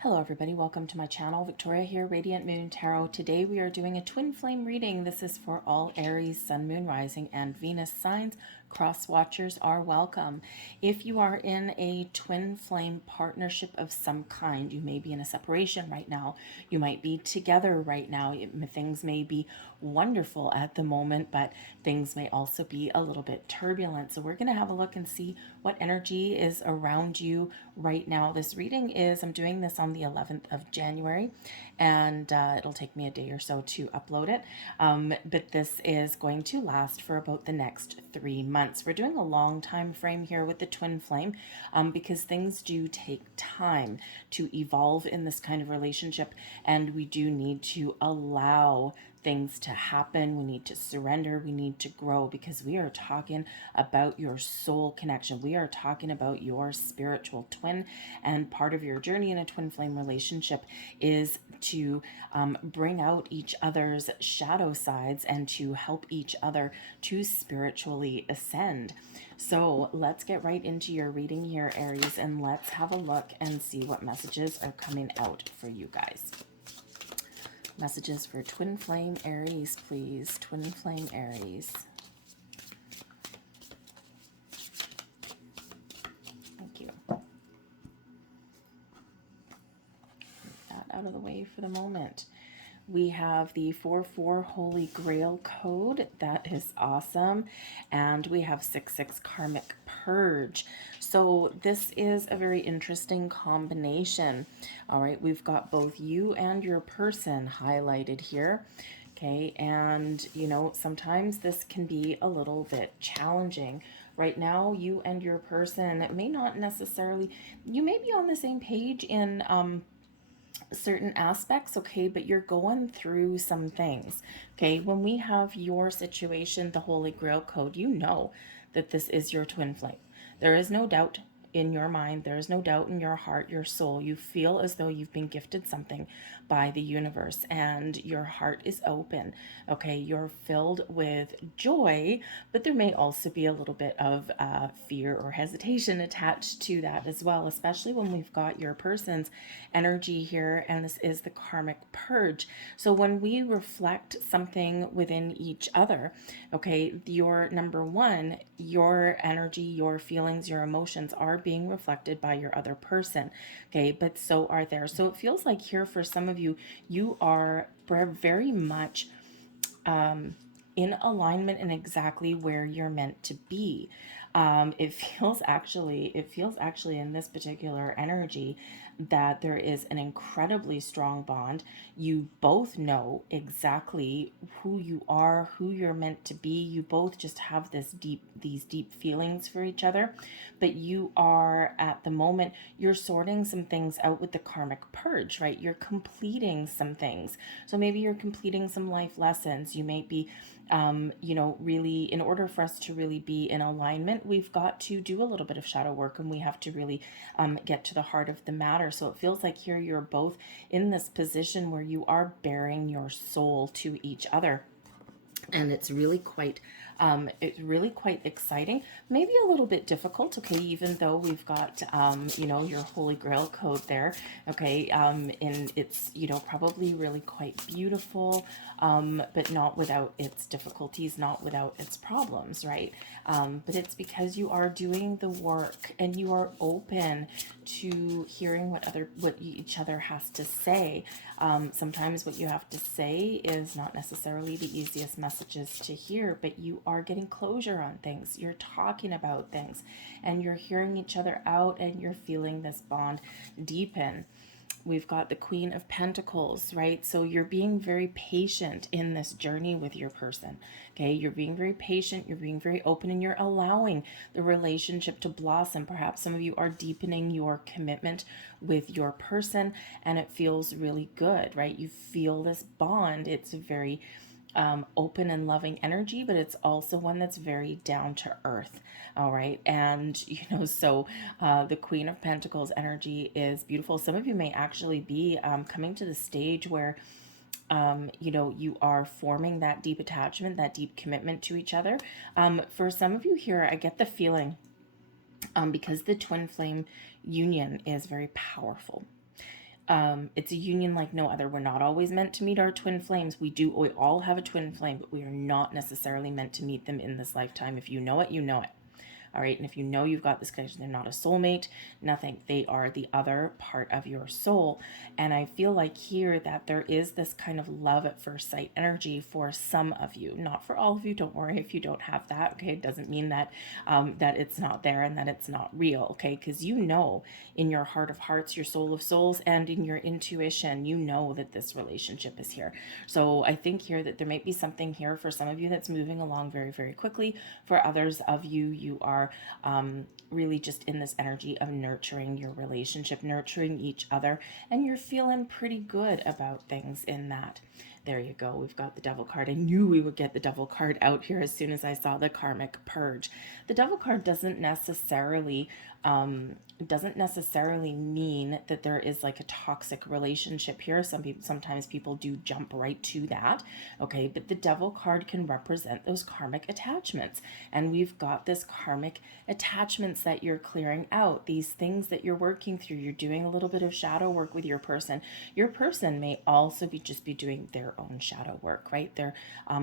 Hello everybody, welcome to my channel. Victoria here, Radiant Moon Tarot. Today we are doing a twin flame reading. This is for all Aries, Sun, Moon, Rising, and Venus signs. Cross watchers are welcome. If you are in a twin flame partnership of some kind, you may be in a separation right now. You might be together right now. Things may be wonderful at the moment, but things may also be a little bit turbulent. So we're going to have a look and see what energy is around you right now. This reading is, I'm doing this on the 11th of January, and it'll take me a day or so to upload it. But this is going to last for about the next 3 months. We're doing a long time frame here with the twin flame because things do take time to evolve in this kind of relationship, and we do need to allow things to happen. We need to surrender. We need to grow because we are talking about your soul connection. We are talking about your spiritual twin, and part of your journey in a twin flame relationship is to bring out each other's shadow sides and to help each other to spiritually ascend. So let's get right into your reading here, Aries, and let's have a look and see what messages are coming out for you guys. Messages for twin flame Aries, please. Twin flame Aries. Thank you. Get that out of the way for the moment. We have the 4/4 Holy Grail code. That is awesome. And we have 6/6 Karmic Purge. So this is a very interesting combination. All right, we've got both you and your person highlighted here. Okay, and you know, sometimes this can be a little bit challenging. Right now, you and your person may not necessarily, you may be on the same page in certain aspects, okay, but you're going through some things. Okay, when we have your situation, the Holy Grail code, you know that this is your twin flame. There is no doubt in your mind, there is no doubt in your heart, your soul. You feel as though you've been gifted something by the universe and your heart is open. Okay, you're filled with joy, but there may also be a little bit of fear or hesitation attached to that as well, especially when we've got your person's energy here, and this is the karmic purge. So when we reflect something within each other, okay, your number one, your energy, your feelings, your emotions are being reflected by your other person, okay, but so are theirs. So it feels like here for some of you, you are very much in alignment and exactly where you're meant to be. It feels actually in this particular energy that there is an incredibly strong bond. You both know exactly who you are, who you're meant to be. You both just have these deep feelings for each other, but you are at the moment, you're sorting some things out with the karmic purge, right? You're completing some things. So maybe you're completing some life lessons. You may be you know, really, in order for us to really be in alignment, we've got to do a little bit of shadow work, and we have to really get to the heart of the matter. So it feels like here you're both in this position where you are bearing your soul to each other. And it's really quite exciting, maybe a little bit difficult, okay, even though we've got you know, your Holy Grail code there, okay, and it's, you know, probably really quite beautiful, but not without its difficulties, not without its problems, right? But it's because you are doing the work and you are open to hearing what each other has to say. Sometimes what you have to say is not necessarily the easiest messages to hear, but you are getting closure on things. You're talking about things and you're hearing each other out, and you're feeling this bond deepen. We've got the Queen of Pentacles, right? So you're being very patient in this journey with your person, okay? You're being very patient, you're being very open, and you're allowing the relationship to blossom. Perhaps some of you are deepening your commitment with your person, and it feels really good, right? You feel this bond. It's very open and loving energy, but it's also one that's very down to earth. All right. And, you know, so the Queen of Pentacles energy is beautiful. Some of you may actually be coming to the stage where, you know, you are forming that deep attachment, that deep commitment to each other. For some of you here, I get the feeling because the twin flame union is very powerful. It's a union like no other. We're not always meant to meet our twin flames. We all have a twin flame, but we are not necessarily meant to meet them in this lifetime. If you know it, you know it. All right. And if you know you've got this connection, they're not a soulmate, nothing. They are the other part of your soul. And I feel like here that there is this kind of love at first sight energy for some of you, not for all of you. Don't worry if you don't have that. Okay. It doesn't mean that, that it's not there and that it's not real. Okay. Because you know in your heart of hearts, your soul of souls, and in your intuition, you know that this relationship is here. So I think here that there might be something here for some of you that's moving along very, very quickly. For others of you, you are really just in this energy of nurturing your relationship, nurturing each other, and you're feeling pretty good about things in that. There you go. We've got the Devil card. I knew we would get the Devil card out here as soon as I saw the Karmic Purge. The Devil card doesn't necessarily mean that there is like a toxic relationship here. Sometimes people do jump right to that. Okay, but the Devil card can represent those karmic attachments, and we've got this karmic attachments that you're clearing out, these things that you're working through. You're doing a little bit of shadow work with your person. Your person may also be doing their own shadow work, right? They're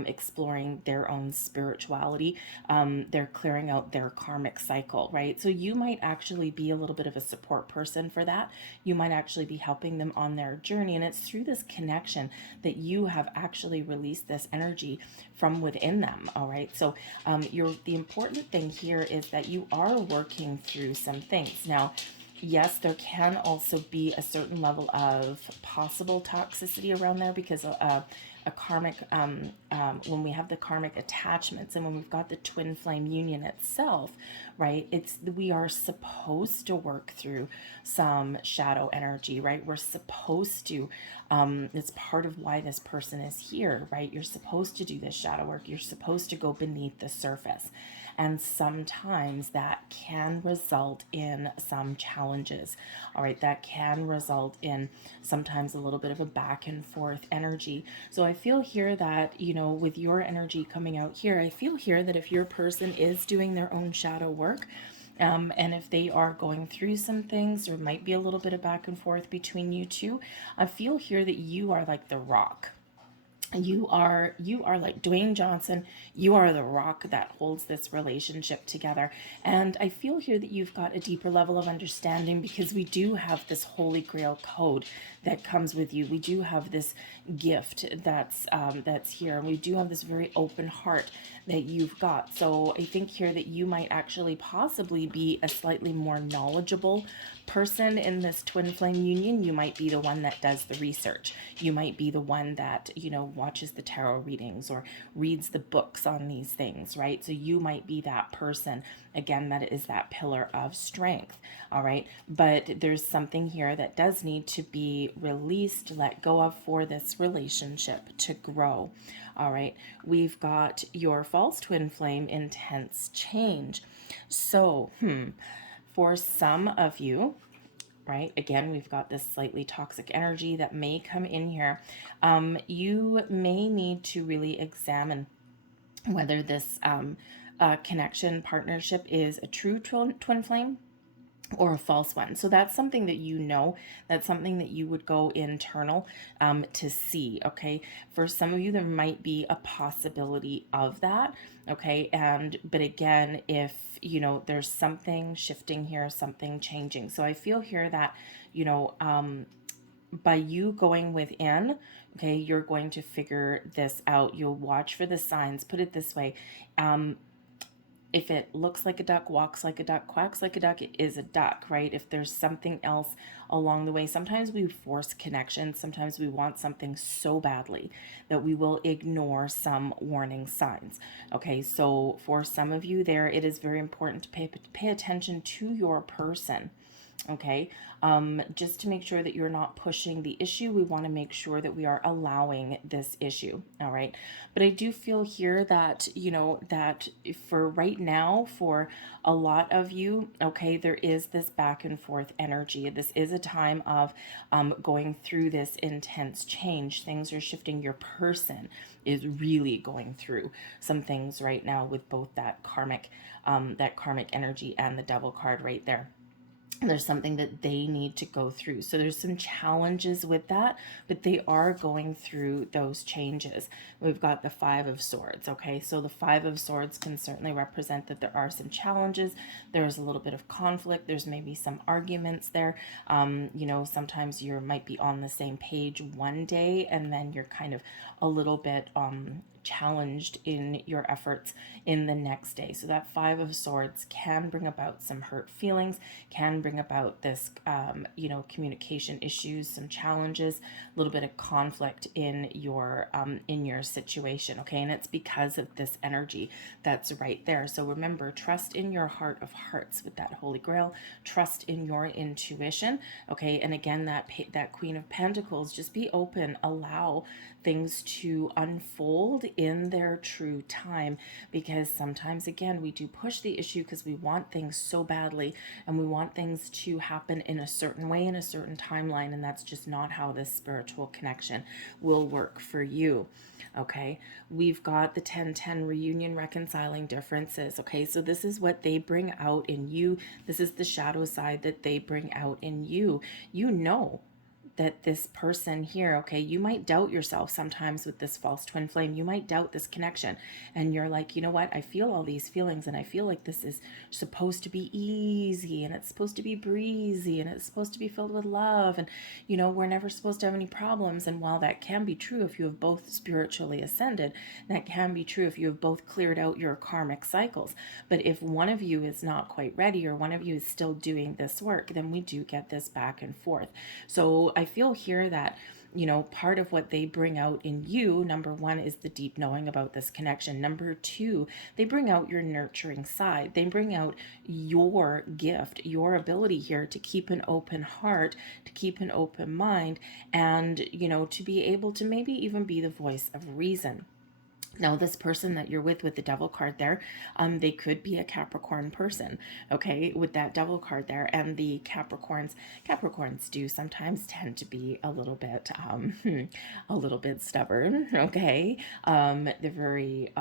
exploring their own spirituality. They're clearing out their karmic cycle, right? So you might actually be a little bit of a support person for that. You might actually be helping them on their journey, and it's through this connection that you have actually released this energy from within them. All right. So the important thing here is that you are working through some things. Now, yes, there can also be a certain level of possible toxicity around there because a karmic, when we have the karmic attachments and when we've got the twin flame union itself, right? We are supposed to work through some shadow energy, right? We're supposed to, it's part of why this person is here, right? You're supposed to do this shadow work. You're supposed to go beneath the surface. And sometimes that can result in some challenges. All right, that can result in sometimes a little bit of a back and forth energy. So I feel here that, with your energy coming out here, I feel here that if your person is doing their own shadow work, and if they are going through some things, there might be a little bit of back and forth between you two. I feel here that you are like the rock. You are like Dwayne Johnson. You are the rock that holds this relationship together. And I feel here that you've got a deeper level of understanding because we do have this Holy Grail code that comes with you. We do have this gift that's here, and we do have this very open heart that you've got. So I think here that you might actually possibly be a slightly more knowledgeable person in this twin flame union. You might be the one that does the research. You might be the one that, watches the tarot readings or reads the books on these things, right? So you might be that person, again, that is that pillar of strength. All right. But there's something here that does need to be released, let go of for this relationship to grow. All right. We've got your false twin flame, intense change. So, for some of you, right, again, we've got this slightly toxic energy that may come in here. You may need to really examine whether this connection partnership is a true twin flame or a false one. So that's something that that's something that you would go internal to see. Okay, for some of you there might be a possibility of that. Okay, but again, if there's something shifting here, something changing. So I feel here that by you going within, okay, you're going to figure this out. You'll watch for the signs. Put it this way. If it looks like a duck, walks like a duck, quacks like a duck, it is a duck, right? If there's something else along the way, sometimes we force connection. Sometimes we want something so badly that we will ignore some warning signs. Okay, so for some of you there, it is very important to pay attention to your person. Okay, just to make sure that you're not pushing the issue, we want to make sure that we are allowing this issue. All right, but I do feel here that that for right now, for a lot of you, okay, there is this back and forth energy. This is a time of going through this intense change. Things are shifting. Your person is really going through some things right now with both that karmic energy and the Devil card right there. There's something that they need to go through. So there's some challenges with that, but they are going through those changes. We've got the Five of Swords. Okay, so the Five of Swords can certainly represent that there are some challenges. There's a little bit of conflict. There's maybe some arguments there. You know, sometimes you might be on the same page one day and then you're kind of a little bit challenged in your efforts in the next day. So that Five of Swords can bring about some hurt feelings, can bring about this, you know, communication issues, some challenges, a little bit of conflict in your situation. Okay, and it's because of this energy that's right there. So remember, trust in your heart of hearts with that Holy Grail. Trust in your intuition. Okay, and again, that Queen of Pentacles, just be open, allow things to unfold in their true time, because sometimes again we do push the issue because we want things so badly and we want things to happen in a certain way, in a certain timeline, and that's just not how this spiritual connection will work for you. Okay, we've got the 10-10 reunion, reconciling differences. Okay, so this is what they bring out in you. This is the shadow side that they bring out in you. You know that this person here, okay, you might doubt yourself sometimes with this false twin flame. You might doubt this connection and you're like, you know what, I feel all these feelings and I feel like this is supposed to be easy and it's supposed to be breezy and it's supposed to be filled with love, and you know, we're never supposed to have any problems. And while that can be true if you have both spiritually ascended, that can be true if you have both cleared out your karmic cycles. But if one of you is not quite ready or one of you is still doing this work, then we do get this back and forth. So I feel here that, you know, part of what they bring out in you, number one, is the deep knowing about this connection. Number two, they bring out your nurturing side. They bring out your gift, your ability here to keep an open heart, to keep an open mind, and, you know, to be able to maybe even be the voice of reason. Now, this person that you're with the Devil card there, they could be a Capricorn person, okay, with that Devil card there. And the Capricorns do sometimes tend to be a little bit, a little bit stubborn, okay. They're very,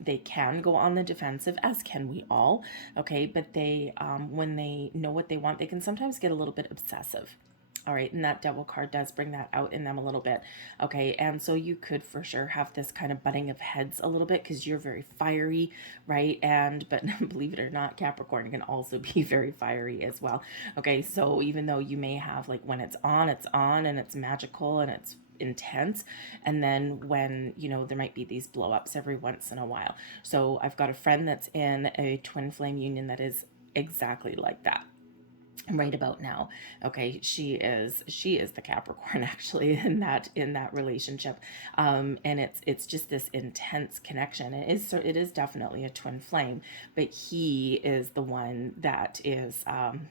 they can go on the defensive, as can we all, okay. But they, when they know what they want, they can sometimes get a little bit obsessive. All right, and that Devil card does bring that out in them a little bit. Okay, and so you could for sure have this kind of butting of heads a little bit because you're very fiery, right? And but believe it or not, Capricorn can also be very fiery as well. Okay, so even though you may have, like, when it's on and it's magical and it's intense, and then when, you know, there might be these blow ups every once in a while. So I've got a friend that's in a twin flame union that is exactly like that right about now. Okay, she is the Capricorn actually in that relationship, and it's just this intense connection. It is definitely a twin flame, but he is the one that is,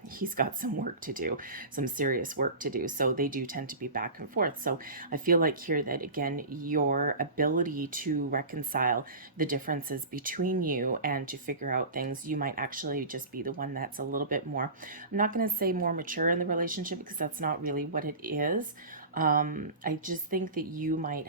he's got some work to do, some serious work to do. So they do tend to be back and forth. So I feel like here that again, your ability to reconcile the differences between you and to figure out things, you might actually just be the one that's a little bit more, I'm not going to say more mature in the relationship because that's not really what it is. I just think that you might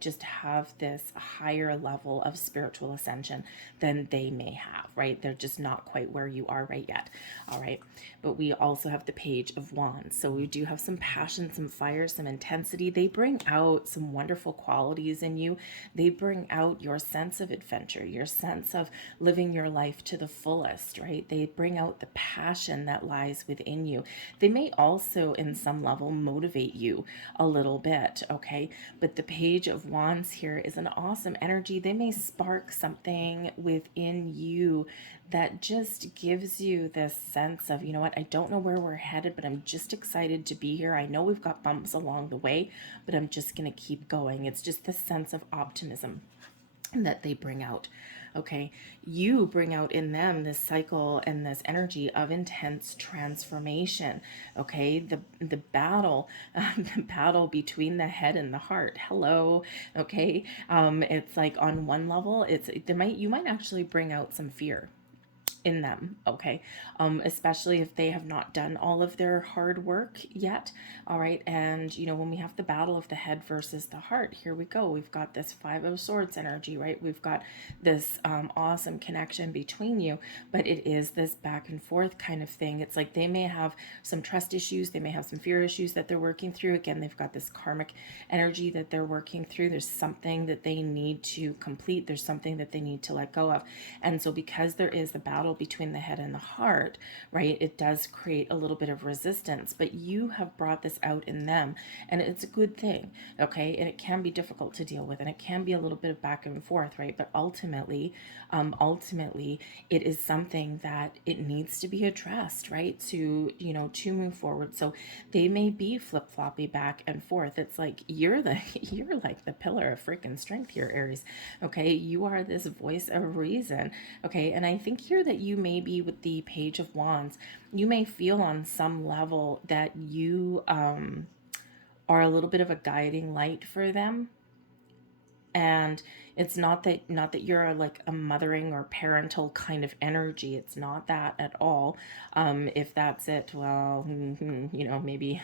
just have this higher level of spiritual ascension than they may have, right? They're just not quite where you are right yet. All right. But we also have the Page of Wands. So we do have some passion, some fire, some intensity. They bring out some wonderful qualities in you. They bring out your sense of adventure, your sense of living your life to the fullest, right? They bring out the passion that lies within you. They may also, in some level, motivate you a little bit, okay? But the Page of Wands here is an awesome energy. They may spark something within you that just gives you this sense of, you know what, I don't know where we're headed, but I'm just excited to be here. I know we've got bumps along the way, but I'm just going to keep going. It's just this sense of optimism that they bring out. Okay, you bring out in them this cycle and this energy of intense transformation. Okay, the battle, the battle between the head and the heart. Hello. Okay, it's like on one level, you might actually bring out some fear in them, okay? Especially if they have not done all of their hard work yet, all right? And, you know, when we have the battle of the head versus the heart, here we go. We've got this Five of Swords energy, right? We've got this awesome connection between you, but it is this back and forth kind of thing. It's like they may have some trust issues, they may have some fear issues that they're working through. Again, they've got this karmic energy that they're working through. There's something that they need to complete, there's something that they need to let go of. And so because there is the battle between the head and the heart, right, it does create a little bit of resistance, but you have brought this out in them, and it's a good thing, okay? And it can be difficult to deal with, and it can be a little bit of back and forth, right? But ultimately, it is something that it needs to be addressed, right? To, you know, to move forward. So they may be flip-floppy back and forth. It's like you're like the pillar of freaking strength here, Aries. Okay, you are this voice of reason. Okay, and I think here that you may be with the Page of Wands, you may feel on some level that you are a little bit of a guiding light for them. And it's not that you're like a mothering or parental kind of energy. It's not that at all. If that's it, well, you know, maybe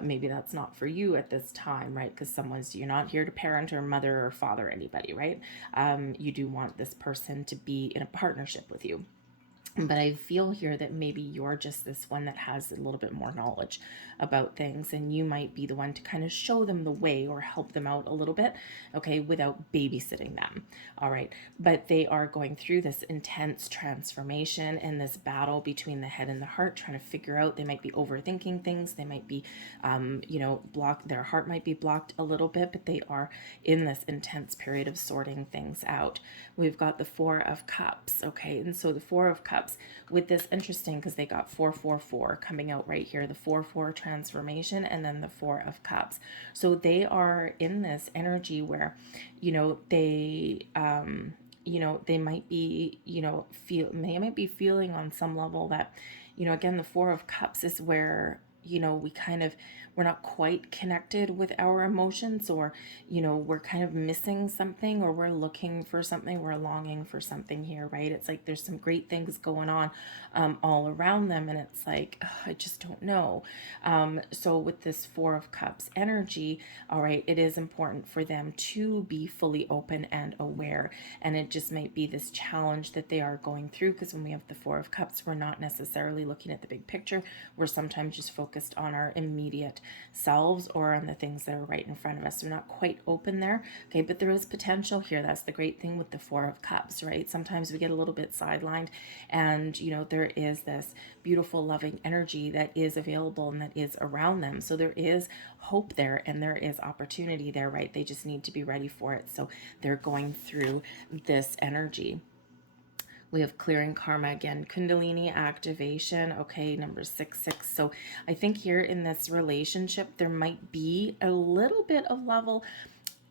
maybe that's not for you at this time, right? Because you're not here to parent or mother or father anybody, right? You do want this person to be in a partnership with you. But I feel here that maybe you're just this one that has a little bit more knowledge about things, and you might be the one to kind of show them the way or help them out a little bit, okay, without babysitting them. All right. But they are going through this intense transformation and this battle between the head and the heart, trying to figure out, they might be overthinking things. They might be, you know, blocked. Their heart might be blocked a little bit, but they are in this intense period of sorting things out. We've got the Four of Cups. Okay. And so the Four of Cups, with this, interesting because they got 444 coming out right here, the 4-4 transformation, and then the Four of Cups. So they are in this energy where, you know, they might be, you know, they might be feeling on some level that, you know, again, the Four of Cups is where, you know, we're not quite connected with our emotions, or, you know, we're kind of missing something, or we're looking for something, we're longing for something here, right? It's like there's some great things going on all around them, and it's like, I just don't know. So with this Four of Cups energy, all right, it is important for them to be fully open and aware, and it just might be this challenge that they are going through, because when we have the Four of Cups, we're not necessarily looking at the big picture. We're sometimes just focused on our immediate selves or on the things that are right in front of us. We're not quite open there, okay, but there is potential here. That's the great thing with the Four of Cups, right? Sometimes we get a little bit sidelined, and, you know, there is this beautiful, loving energy that is available and that is around them. So there is hope there, and there is opportunity there, right? They just need to be ready for it. So they're going through this energy. We have clearing karma again, Kundalini activation. Okay, number 6. So I think here in this relationship, there might be a little bit of level.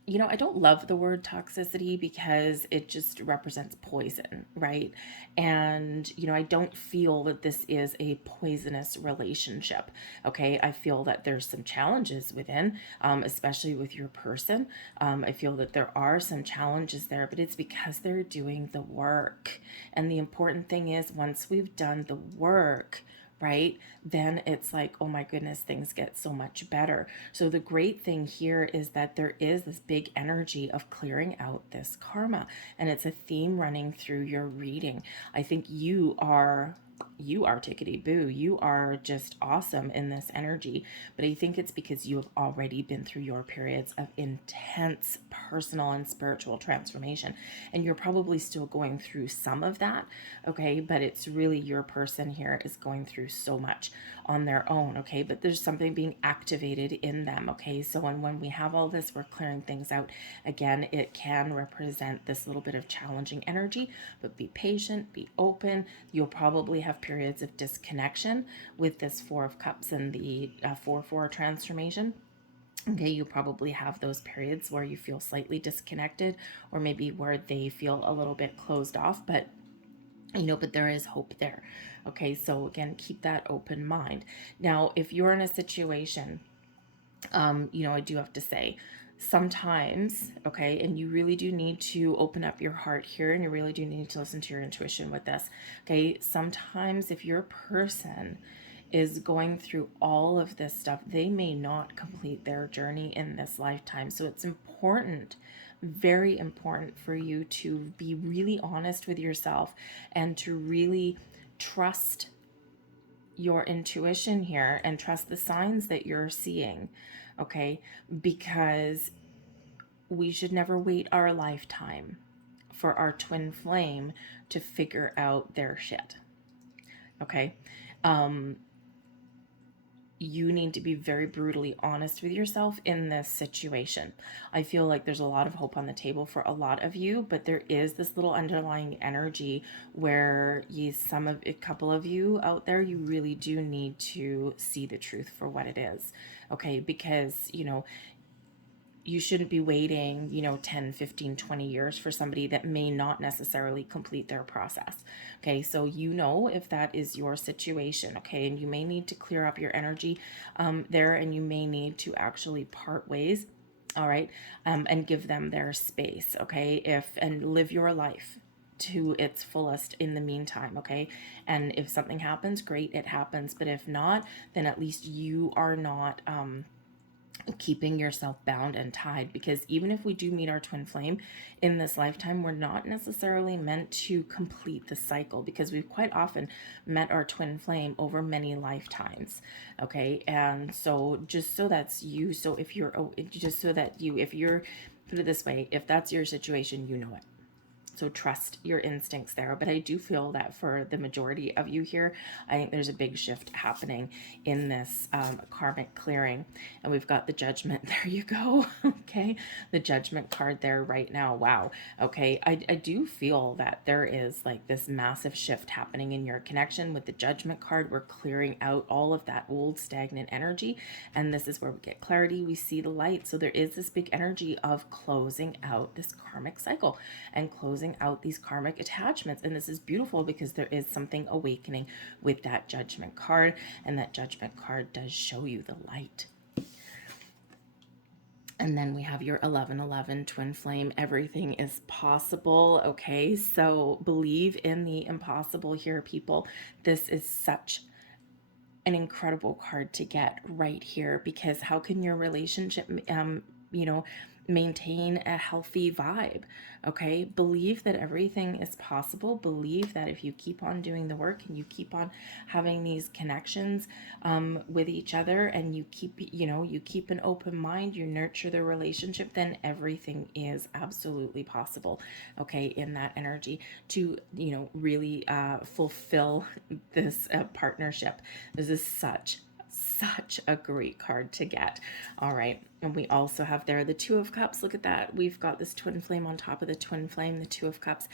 You know, I don't love the word toxicity because it just represents poison, right? And, you know, I don't feel that this is a poisonous relationship, okay? I feel that there's some challenges within, especially with your person. I feel that there are some challenges there, but it's because they're doing the work. And the important thing is, once we've done the work, right, then it's like, oh my goodness, things get so much better. So the great thing here is that there is this big energy of clearing out this karma, and it's a theme running through your reading. I think you are tickety boo. You are just awesome in this energy. But I think it's because you have already been through your periods of intense personal and spiritual transformation. And you're probably still going through some of that. Okay. But it's really your person here is going through so much on their own. Okay. But there's something being activated in them. Okay. So when we have all this, we're clearing things out. Again, it can represent this little bit of challenging energy, but be patient, be open. You'll probably have periods of disconnection with this Four of Cups and the 4-4 transformation. Okay, you probably have those periods where you feel slightly disconnected, or maybe where they feel a little bit closed off, but you know, but there is hope there. Okay, so again, keep that open mind. Now, if you're in a situation, you know, I do have to say, sometimes, okay, and you really do need to open up your heart here, and you really do need to listen to your intuition with this, okay? Sometimes if your person is going through all of this stuff, they may not complete their journey in this lifetime. So it's important, very important for you to be really honest with yourself and to really trust your intuition here and trust the signs that you're seeing, okay? Because we should never wait our lifetime for our twin flame to figure out their shit, okay? You need to be very brutally honest with yourself in this situation. I feel like there's a lot of hope on the table for a lot of you, but there is this little underlying energy where a couple of you out there, you really do need to see the truth for what it is. Okay, because you shouldn't be waiting 10, 15, 20 years for somebody that may not necessarily complete their process. Okay, so if that is your situation, okay, and you may need to clear up your energy there, and you may need to actually part ways, all right, and give them their space, okay, and live your life to its fullest in the meantime, okay? And if something happens, great, it happens, but if not, then at least you are not keeping yourself bound and tied, because even if we do meet our twin flame in this lifetime, we're not necessarily meant to complete the cycle, because we've quite often met our twin flame over many lifetimes, okay? And so just so that's you, so if you're put it this way, if that's your situation, you know it. So trust your instincts there. But I do feel that for the majority of you here, I think there's a big shift happening in this karmic clearing. And we've got the Judgment. There you go. Okay. The Judgment card there right now. Wow. Okay. I do feel that there is like this massive shift happening in your connection with the Judgment card. We're clearing out all of that old stagnant energy. And this is where we get clarity. We see the light. So there is this big energy of closing out this karmic cycle and closing out these karmic attachments. And this is beautiful because there is something awakening with that Judgment card, and that Judgment card does show you the light. And then we have your 1111 twin flame. Everything is possible. Okay, so believe in the impossible here, people. This is such an incredible card to get right here, because how can your relationship maintain a healthy vibe? Okay, believe that everything is possible. Believe that if you keep on doing the work and you keep on having these connections with each other, and you keep an open mind, you nurture the relationship, then everything is absolutely possible, okay, in that energy to really fulfill this partnership. This is such a great card to get. All right. And we also have there the Two of Cups. Look at that. We've got this twin flame on top of the twin flame, the Two of Cups.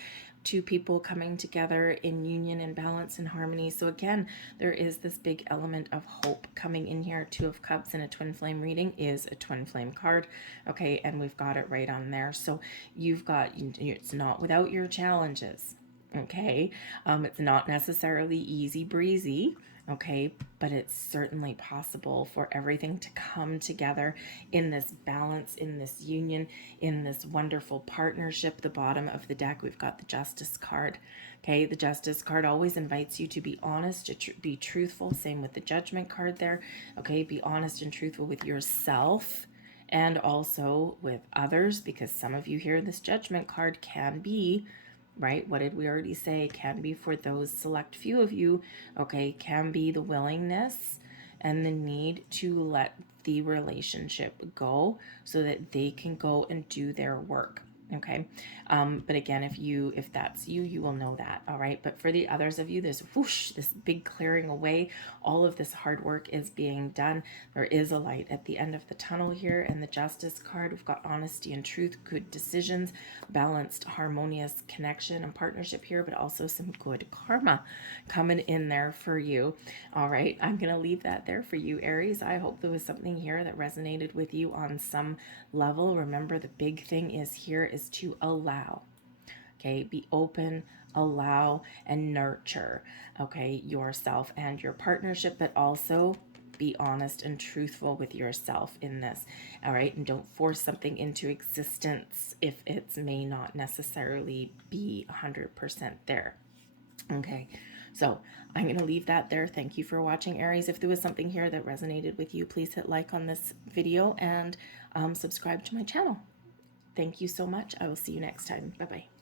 Two people coming together in union and balance and harmony. So again, there is this big element of hope coming in here. Two of Cups in a twin flame reading is a twin flame card. Okay. And we've got it right on there. So you've got, it's not without your challenges. Okay. It's not necessarily easy breezy. Okay, but it's certainly possible for everything to come together in this balance, in this union, in this wonderful partnership. The bottom of the deck, we've got the Justice card. Okay, the Justice card always invites you to be honest, to be truthful. Same with the Judgment card there. Okay, be honest and truthful with yourself and also with others, because some of you here, this Judgment card can be, right? What did we already say? Can be for those select few of you, okay, can be the willingness and the need to let the relationship go so that they can go and do their work. Okay. But again, if that's you, you will know that. All right. But for the others of you, this whoosh, this big clearing away, all of this hard work is being done. There is a light at the end of the tunnel here. And the Justice card, we've got honesty and truth, good decisions, balanced, harmonious connection and partnership here, but also some good karma coming in there for you. All right. I'm going to leave that there for you, Aries. I hope there was something here that resonated with you on some level. Remember, the big thing is here is to allow. Okay, be open, allow, and nurture, okay, yourself and your partnership, but also be honest and truthful with yourself in this, all right? And don't force something into existence if it may not necessarily be 100% there. Okay, so I'm going to leave that there. Thank you for watching, Aries. If there was something here that resonated with you, please hit like on this video and subscribe to my channel. Thank you so much. I will see you next time. Bye-bye.